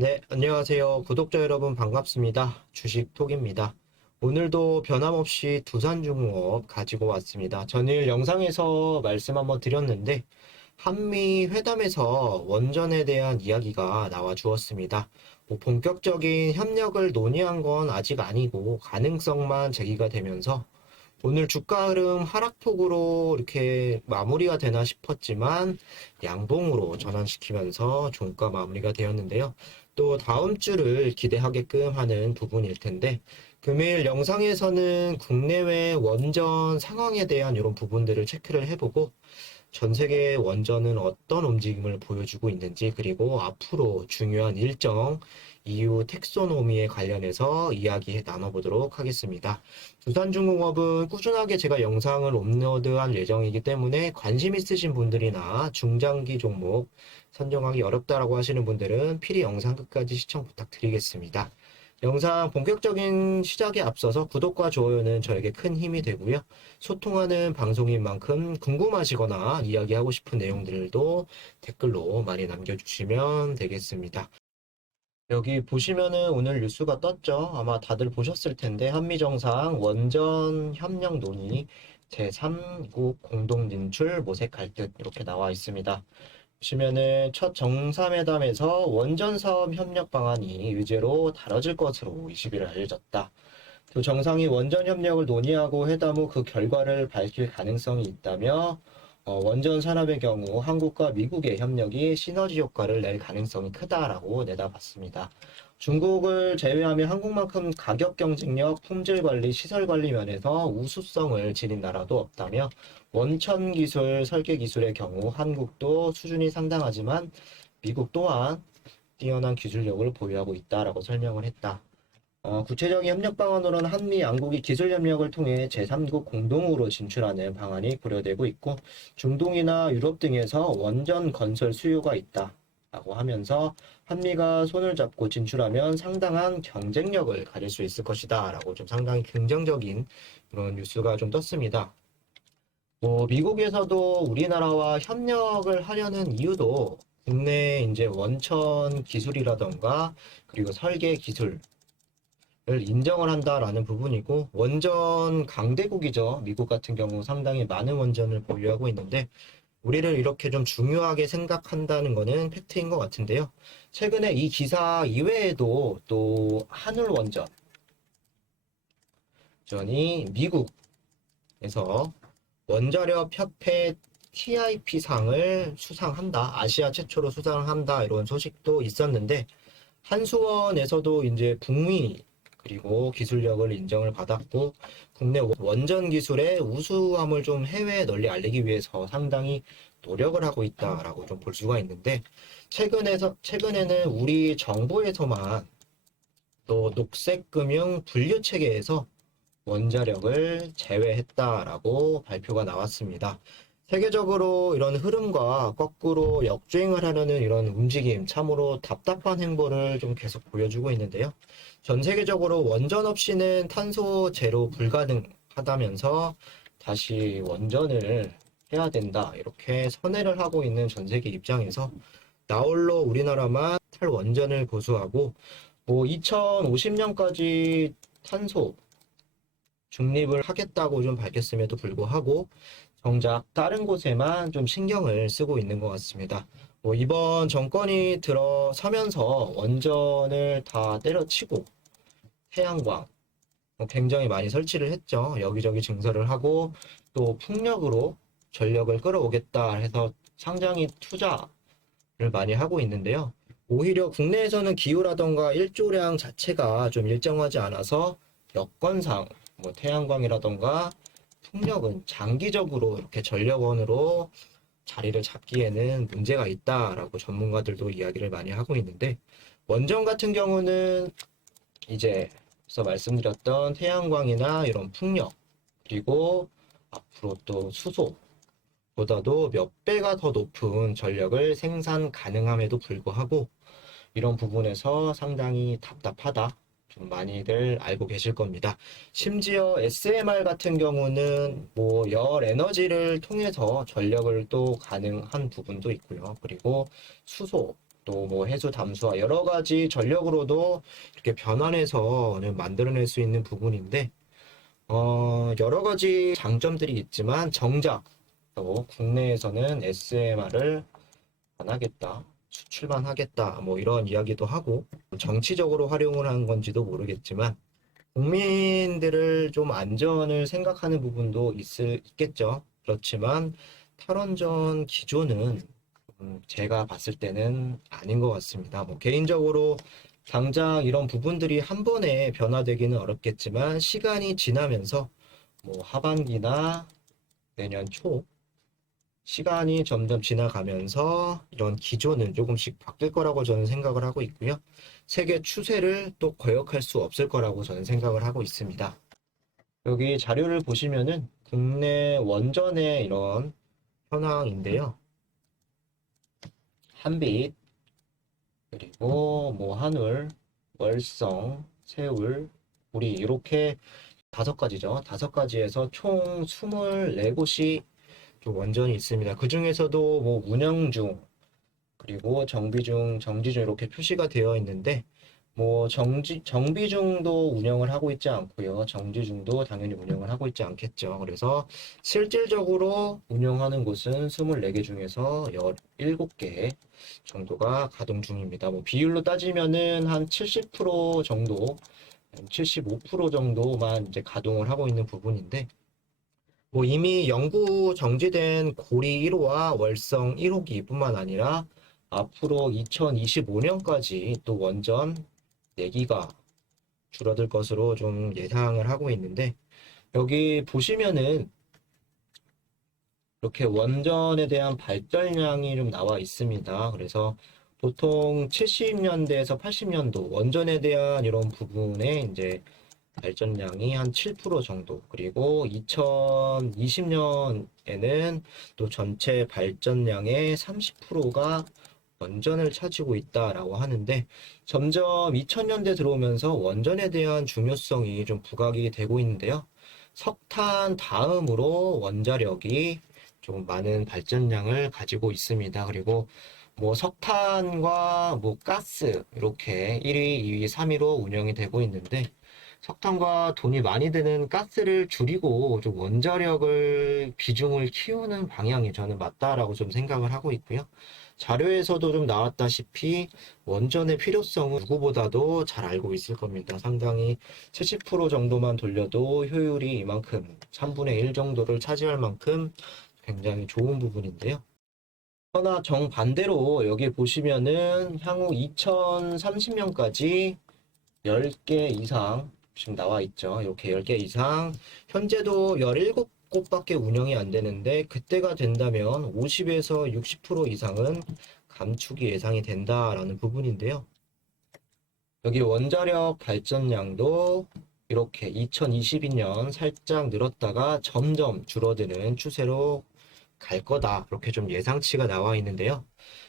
네, 안녕하세요. 구독자 여러분 반갑습니다. 주식톡입니다. 오늘도 변함없이 두산중공업 가지고 왔습니다. 전일 영상에서 말씀 한번 드렸는데 한미 회담에서 원전에 대한 이야기가 나와 주었습니다. 본격적인 협력을 논의한 건 아직 아니고 가능성만 제기가 되면서 오늘 주가 흐름 하락폭으로 이렇게 마무리가 되나 싶었지만 양봉으로 전환시키면서 종가 마무리가 되었는데요. 또 다음 주를 기대하게끔 하는 부분일 텐데 금일 영상에서는 국내외 원전 상황에 대한 이런 부분들을 체크를 해보고 전 세계 원전은 어떤 움직임을 보여주고 있는지, 그리고 앞으로 중요한 일정, EU 텍소노미에 관련해서 이야기 나눠보도록 하겠습니다. 두산중공업은 꾸준하게 제가 영상을 업로드할 예정이기 때문에 관심 있으신 분들이나 중장기 종목 선정하기 어렵다라고 하시는 분들은 필히 영상 끝까지 시청 부탁드리겠습니다. 영상 본격적인 시작에 앞서서 구독과 좋아요는 저에게 큰 힘이 되고요. 소통하는 방송인 만큼 궁금하시거나 이야기하고 싶은 내용들도 댓글로 많이 남겨주시면 되겠습니다. 여기 보시면은 오늘 뉴스가 떴죠. 아마 다들 보셨을 텐데 한미정상 원전 협력 논의 제3국 공동 진출 모색할 듯 이렇게 나와 있습니다. 보시면은 첫 정상회담에서 원전 사업 협력 방안이 의제로 다뤄질 것으로 20일 알려졌다. 두 정상이 원전 협력을 논의하고 회담 후 그 결과를 밝힐 가능성이 있다며 원전 산업의 경우 한국과 미국의 협력이 시너지 효과를 낼 가능성이 크다라고 내다봤습니다. 중국을 제외하면 한국만큼 가격 경쟁력, 품질 관리, 시설 관리 면에서 우수성을 지닌 나라도 없다며 원천 기술, 설계 기술의 경우 한국도 수준이 상당하지만 미국 또한 뛰어난 기술력을 보유하고 있다라고 설명을 했다. 구체적인 협력 방안으로는 한미 양국이 기술 협력을 통해 제3국 공동으로 진출하는 방안이 고려되고 있고 중동이나 유럽 등에서 원전 건설 수요가 있다. 라고 하면서 한미가 손을 잡고 진출하면 상당한 경쟁력을 가질 수 있을 것이다. 라고 좀 상당히 긍정적인 그런 뉴스가 좀 떴습니다. 미국에서도 우리나라와 협력을 하려는 이유도 국내 이제 원천 기술이라던가 그리고 설계 기술 인정을 한다라는 부분이고 원전 강대국이죠. 미국 같은 경우 상당히 많은 원전을 보유하고 있는데 우리를 이렇게 좀 중요하게 생각한다는 것은 팩트인 것 같은데요. 최근에 이 기사 이외에도 또 한울 원전이 미국에서 원자력 협회 TIP 상을 수상한다. 아시아 최초로 수상한다. 이런 소식도 있었는데 한수원에서도 이제 북미 그리고 기술력을 인정을 받았고 국내 원전 기술의 우수함을 좀 해외에 널리 알리기 위해서 상당히 노력을 하고 있다라고 좀 볼 수가 있는데 최근에는 우리 정부에서만 또 녹색금융 분류 체계에서 원자력을 제외했다라고 발표가 나왔습니다. 세계적으로 이런 흐름과 거꾸로 역주행을 하려는 이런 움직임, 참으로 답답한 행보를 좀 계속 보여주고 있는데요. 전 세계적으로 원전 없이는 탄소 제로 불가능하다면서 다시 원전을 해야 된다. 이렇게 선회를 하고 있는 전 세계 입장에서 나홀로 우리나라만 탈원전을 고수하고 2050년까지 탄소 중립을 하겠다고 좀 밝혔음에도 불구하고 정작 다른 곳에만 좀 신경을 쓰고 있는 것 같습니다. 이번 정권이 들어서면서 원전을 다 때려치고 태양광 굉장히 많이 설치를 했죠. 여기저기 증설을 하고 또 풍력으로 전력을 끌어오겠다 해서 상당히 투자를 많이 하고 있는데요. 오히려 국내에서는 기후라던가 일조량 자체가 좀 일정하지 않아서 여건상 태양광이라던가 풍력은 장기적으로 이렇게 전력원으로 자리를 잡기에는 문제가 있다라고 전문가들도 이야기를 많이 하고 있는데 원전 같은 경우는 이제 앞서 말씀드렸던 태양광이나 이런 풍력 그리고 앞으로 또 수소보다도 몇 배가 더 높은 전력을 생산 가능함에도 불구하고 이런 부분에서 상당히 답답하다. 좀 많이들 알고 계실 겁니다. 심지어 SMR 같은 경우는 열 에너지를 통해서 전력을 또 가능한 부분도 있고요. 그리고 수소 또 뭐 해수 담수화 여러 가지 전력으로도 이렇게 변환해서 만들어낼 수 있는 부분인데 여러 가지 장점들이 있지만 정작 또 국내에서는 SMR을 안 하겠다, 수출만 하겠다, 뭐 이런 이야기도 하고 정치적으로 활용을 하는 건지도 모르겠지만 국민들을 좀 안전을 생각하는 부분도 있겠죠. 그렇지만 탈원전 기조는 제가 봤을 때는 아닌 것 같습니다. 뭐 개인적으로 당장 이런 부분들이 한 번에 변화되기는 어렵겠지만 시간이 지나면서 뭐 하반기나 내년 초 시간이 점점 지나가면서 이런 기조는 조금씩 바뀔 거라고 저는 생각을 하고 있고요. 세계 추세를 또 거역할 수 없을 거라고 저는 생각을 하고 있습니다. 여기 자료를 보시면은 국내 원전의 이런 현황인데요. 한빛, 그리고 뭐 한울, 월성, 세울, 우리 이렇게 다섯 가지죠. 다섯 가지에서 총 24곳이 좀 원전이 있습니다. 그 중에서도 뭐 운영 중, 그리고 정비 중, 정지 중 이렇게 표시가 되어 있는데 뭐 정비 중도 운영을 하고 있지 않고요. 정지 중도 당연히 운영을 하고 있지 않겠죠. 그래서 실질적으로 운영하는 곳은 24개 중에서 17개 정도가 가동 중입니다. 뭐 비율로 따지면은 한 70% 정도, 75% 정도만 이제 가동을 하고 있는 부분인데 뭐 이미 영구 정지된 고리 1호와 월성 1호기뿐만 아니라 앞으로 2025년까지 또 원전 4기가 줄어들 것으로 좀 예상을 하고 있는데 여기 보시면은 이렇게 원전에 대한 발전량이 좀 나와 있습니다. 그래서 보통 70년대에서 80년도 원전에 대한 이런 부분에 이제 발전량이 한 7% 정도, 그리고 2020년에는 또 전체 발전량의 30%가 원전을 차지고 있다라고 하는데 점점 2000년대 들어오면서 원전에 대한 중요성이 좀 부각이 되고 있는데요. 석탄 다음으로 원자력이 좀 많은 발전량을 가지고 있습니다. 그리고 뭐 석탄과 뭐 가스 이렇게 1위, 2위, 3위로 운영이 되고 있는데 석탄과 돈이 많이 드는 가스를 줄이고 좀 원자력을 비중을 키우는 방향이 저는 맞다라고 좀 생각을 하고 있고요. 자료에서도 좀 나왔다시피 원전의 필요성은 누구보다도 잘 알고 있을 겁니다. 상당히 70% 정도만 돌려도 효율이 이만큼 3분의 1 정도를 차지할 만큼 굉장히 좋은 부분인데요. 그러나 정반대로 여기 보시면은 향후 2030년까지 10개 이상 지금 나와 있죠. 이렇게 10개 이상 현재도 17곳밖에 운영이 안 되는데 그때가 된다면 50에서 60% 이상은 감축이 예상이 된다라는 부분인데요. 여기 원자력 발전량도 이렇게 2022년 살짝 늘었다가 점점 줄어드는 추세로 갈 거다. 이렇게 좀 예상치가 나와 있는데요.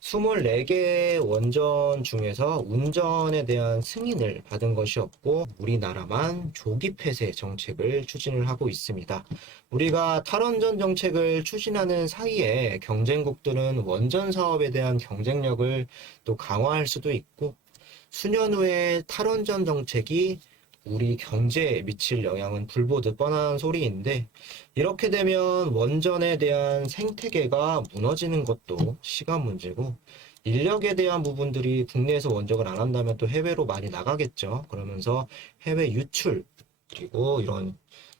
24개 원전 중에서 운전에 대한 승인을 받은 것이 없고 우리나라만 조기 폐쇄 정책을 추진을 하고 있습니다. 우리가 탈원전 정책을 추진하는 사이에 경쟁국들은 원전 사업에 대한 경쟁력을 또 강화할 수도 있고 수년 후에 탈원전 정책이 우리 경제에 미칠 영향은 불보듯 뻔한 소리인데 이렇게 되면 원전에 대한 생태계가 무너지는 것도 시간 문제고 인력에 대한 부분들이 국내에서 원적을 안 한다면 또 해외로 많이 나가겠죠. 그러면서 해외 유출 그리고 이런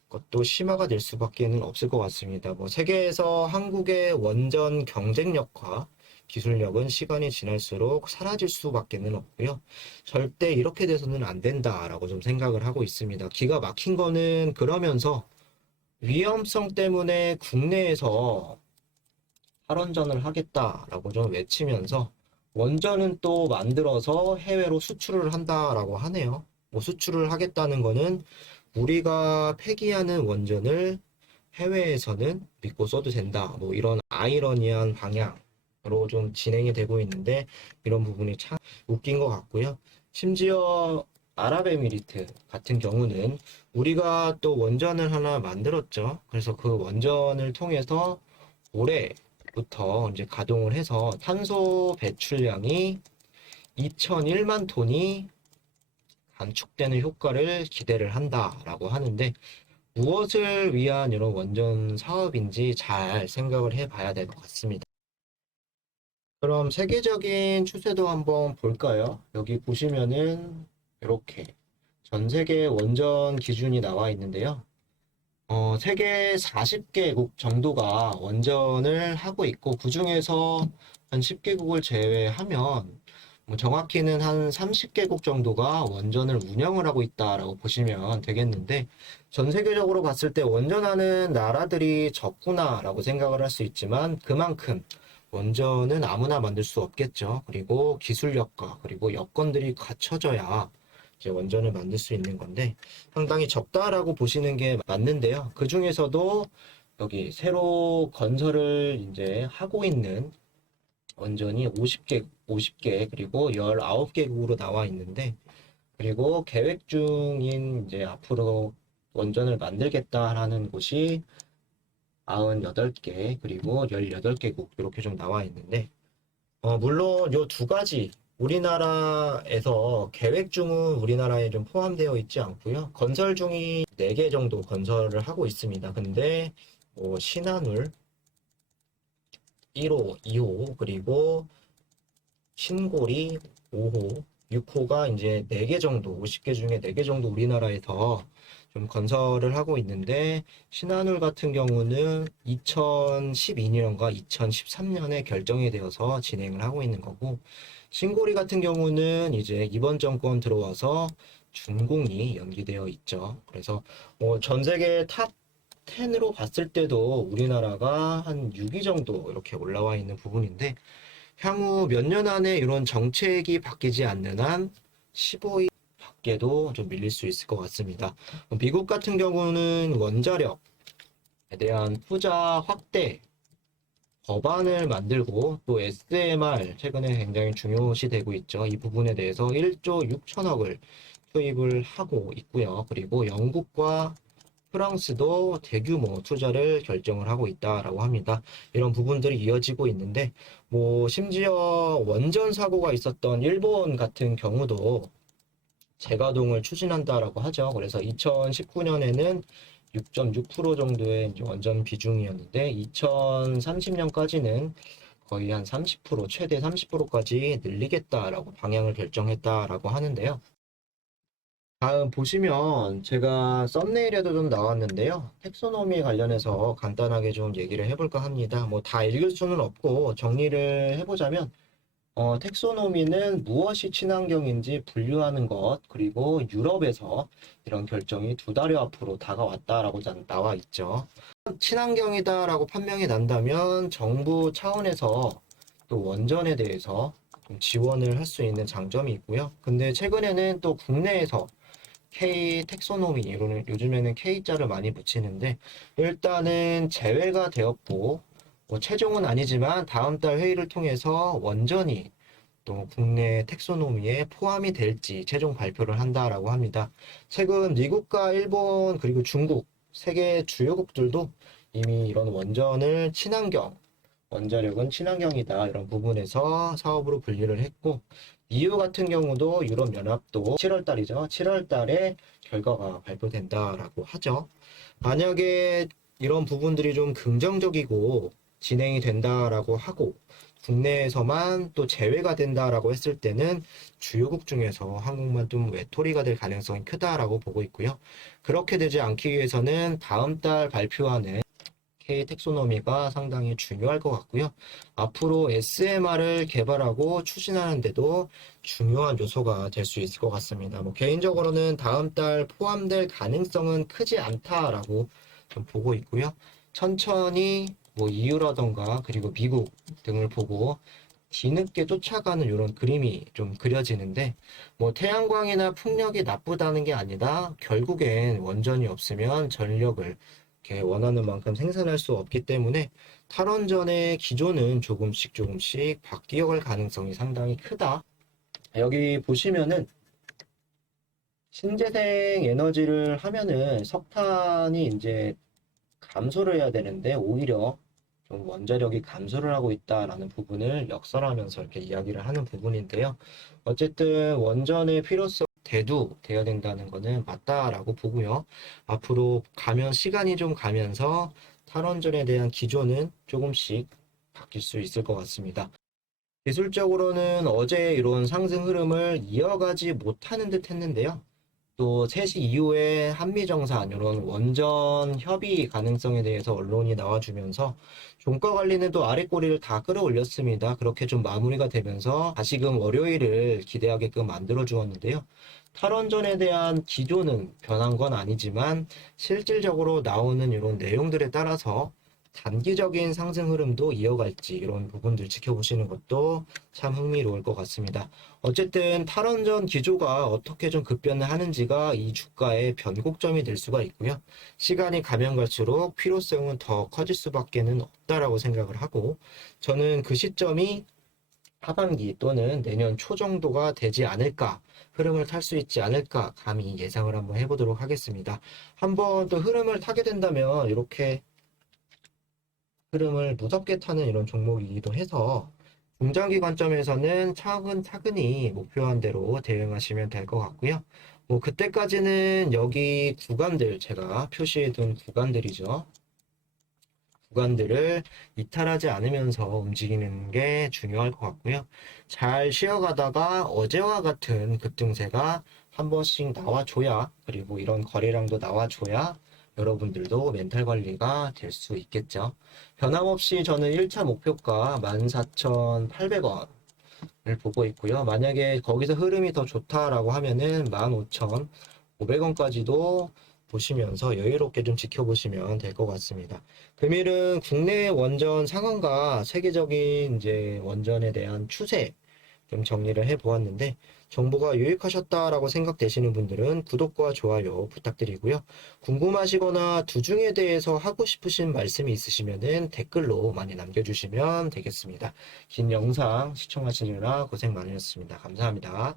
것도 심화가 될 수밖에는 없을 것 같습니다. 뭐 세계에서 한국의 원전 경쟁력과 기술력은 시간이 지날수록 사라질 수밖에는 없고요. 절대 이렇게 돼서는 안 된다라고 좀 생각을 하고 있습니다. 기가 막힌 거는 그러면서 위험성 때문에 국내에서 탈원전을 하겠다라고 좀 외치면서 원전은 또 만들어서 해외로 수출을 한다라고 하네요. 뭐 수출을 하겠다는 거는 우리가 폐기하는 원전을 해외에서는 믿고 써도 된다. 뭐 이런 아이러니한 방향으로 좀 진행이 되고 있는데 이런 부분이 참 웃긴 것 같고요. 심지어 아랍에미리트 같은 경우는 우리가 또 원전을 하나 만들었죠. 그래서 그 원전을 통해서 올해부터 이제 가동을 해서 탄소 배출량이 2001만 톤이 감축되는 효과를 기대를 한다라고 하는데 무엇을 위한 이런 원전 사업인지 잘 생각을 해봐야 될 것 같습니다. 그럼 세계적인 추세도 한번 볼까요? 여기 보시면은 이렇게 전 세계 원전 기준이 나와 있는데요. 세계 40개국 정도가 원전을 하고 있고, 그중에서 한 10개국을 제외하면, 뭐 정확히는 한 30개국 정도가 원전을 운영을 하고 있다라고 보시면 되겠는데, 전 세계적으로 봤을 때 원전하는 나라들이 적구나라고 생각을 할 수 있지만, 그만큼 원전은 아무나 만들 수 없겠죠. 그리고 기술력과 그리고 여건들이 갖춰져야 이제 원전을 만들 수 있는 건데, 상당히 적다라고 보시는 게 맞는데요. 그 중에서도 여기 새로 건설을 이제 하고 있는 원전이 50개 그리고 19개국으로 나와 있는데, 그리고 계획 중인 이제 앞으로 원전을 만들겠다라는 곳이 98개 그리고 18개국 이렇게 좀 나와 있는데, 물론 요 두 가지 우리나라에서 계획 중은 우리나라에 좀 포함되어 있지 않고요. 건설 중이 4개 정도 건설을 하고 있습니다. 근데 신한울 1호, 2호, 그리고 신고리 5호, 6호가 이제 4개 정도, 50개 중에 4개 정도 우리나라에서 좀 건설을 하고 있는데, 신한울 같은 경우는 2012년과 2013년에 결정이 되어서 진행을 하고 있는 거고, 신고리 같은 경우는 이제 이번 정권 들어와서 준공이 연기되어 있죠. 그래서 전 세계 탑 10으로 봤을 때도 우리나라가 한 6위 정도 이렇게 올라와 있는 부분인데, 향후 몇 년 안에 이런 정책이 바뀌지 않는 한 15위 밖에도 좀 밀릴 수 있을 것 같습니다. 미국 같은 경우는 원자력에 대한 투자 확대 법안을 만들고, 또 SMR 최근에 굉장히 중요시 되고 있죠. 이 부분에 대해서 1조 6천억을 투입을 하고 있고요. 그리고 영국과 프랑스도 대규모 투자를 결정을 하고 있다라고 합니다. 이런 부분들이 이어지고 있는데, 뭐 심지어 원전 사고가 있었던 일본 같은 경우도 재가동을 추진한다라고 하죠. 그래서 2019년에는 6.6% 정도의 이제 원전 비중이었는데, 2030년까지는 거의 한 30%, 최대 30%까지 늘리겠다라고 방향을 결정했다라고 하는데요. 다음 보시면 제가 썸네일에도 좀 나왔는데요. 텍소노미 관련해서 간단하게 좀 얘기를 해볼까 합니다. 뭐 다 읽을 수는 없고 정리를 해보자면, 텍소노미는 무엇이 친환경인지 분류하는 것, 그리고 유럽에서 이런 결정이 2달여 앞으로 다가왔다라고 나와 있죠. 친환경이다라고 판명이 난다면 정부 차원에서 또 원전에 대해서 좀 지원을 할 수 있는 장점이 있고요. 근데 최근에는 또 국내에서 K 텍소노미, 이거는 요즘에는 K자를 많이 붙이는데, 일단은 제외가 되었고, 뭐 최종은 아니지만 다음 달 회의를 통해서 원전이 또 국내 텍소노미에 포함이 될지 최종 발표를 한다라고 합니다. 최근 미국과 일본 그리고 중국 세계 주요국들도 이미 이런 원전을 친환경, 원자력은 친환경이다 이런 부분에서 사업으로 분류를 했고, EU 같은 경우도 유럽연합도 7월 달이죠. 7월 달에 결과가 발표된다라고 하죠. 만약에 이런 부분들이 좀 긍정적이고 진행이 된다라고 하고 국내에서만 또 제외가 된다라고 했을 때는 주요국 중에서 한국만 좀 외톨이가 될 가능성이 크다라고 보고 있고요. 그렇게 되지 않기 위해서는 다음 달 발표하는 K 텍소노미가 상당히 중요할 것 같고요. 앞으로 SMR을 개발하고 추진하는데도 중요한 요소가 될 수 있을 것 같습니다. 뭐 개인적으로는 다음 달 포함될 가능성은 크지 않다라고 좀 보고 있고요. 천천히 뭐 EU라던가 그리고 미국 등을 보고 뒤늦게 쫓아가는 이런 그림이 좀 그려지는데, 뭐 태양광이나 풍력이 나쁘다는 게 아니라 결국엔 원전이 없으면 전력을 이렇게 원하는 만큼 생산할 수 없기 때문에 탈원전의 기조는 조금씩 바뀌어갈 가능성이 상당히 크다. 여기 보시면은 신재생 에너지를 하면은 석탄이 이제 감소를 해야 되는데 오히려 좀 원자력이 감소를 하고 있다라는 부분을 역설하면서 이렇게 이야기를 하는 부분인데요. 어쨌든 원전의 필요성 대두돼야 된다는 거는 맞다라고 보고요. 앞으로 가면 시간이 좀 가면서 탈원전에 대한 기조는 조금씩 바뀔 수 있을 것 같습니다. 기술적으로는 어제 이런 상승 흐름을 이어가지 못하는 듯 했는데요. 또 3시 이후에 한미정산 이런 원전 협의 가능성에 대해서 언론이 나와주면서 종가 관리는 또 아래 꼬리를 다 끌어올렸습니다. 그렇게 좀 마무리가 되면서 다시금 월요일을 기대하게끔 만들어 주었는데요. 탈원전에 대한 기조는 변한 건 아니지만 실질적으로 나오는 이런 내용들에 따라서 단기적인 상승 흐름도 이어갈지 이런 부분들 지켜보시는 것도 참 흥미로울 것 같습니다. 어쨌든 탈원전 기조가 어떻게 좀 급변을 하는지가 이 주가의 변곡점이 될 수가 있고요. 시간이 가면 갈수록 필요성은 더 커질 수밖에는 없다라고 생각을 하고 저는 그 시점이 하반기 또는 내년 초 정도가 되지 않을까, 흐름을 탈 수 있지 않을까 감히 예상을 한번 해보도록 하겠습니다. 한번 또 흐름을 타게 된다면 이렇게 흐름을 무섭게 타는 이런 종목이기도 해서 중장기 관점에서는 차근차근히 목표한 대로 대응하시면 될 것 같고요. 뭐 그때까지는 여기 구간들 제가 표시해둔 구간들이죠. 구간들을 이탈하지 않으면서 움직이는 게 중요할 것 같고요. 잘 쉬어가다가 어제와 같은 급등세가 한 번씩 나와줘야, 그리고 이런 거래량도 나와줘야 여러분들도 멘탈 관리가 될 수 있겠죠. 변함없이 저는 1차 목표가 14,800원을 보고 있고요. 만약에 거기서 흐름이 더 좋다라고 하면은 15,500원까지도 보시면서 여유롭게 좀 지켜보시면 될 것 같습니다. 금일은 국내 원전 상황과 세계적인 이제 원전에 대한 추세 좀 정리를 해 보았는데 정보가 유익하셨다라고 생각되시는 분들은 구독과 좋아요 부탁드리고요. 궁금하시거나 두중에 대해서 하고 싶으신 말씀이 있으시면은 댓글로 많이 남겨주시면 되겠습니다. 긴 영상 시청하시느라 고생 많으셨습니다. 감사합니다.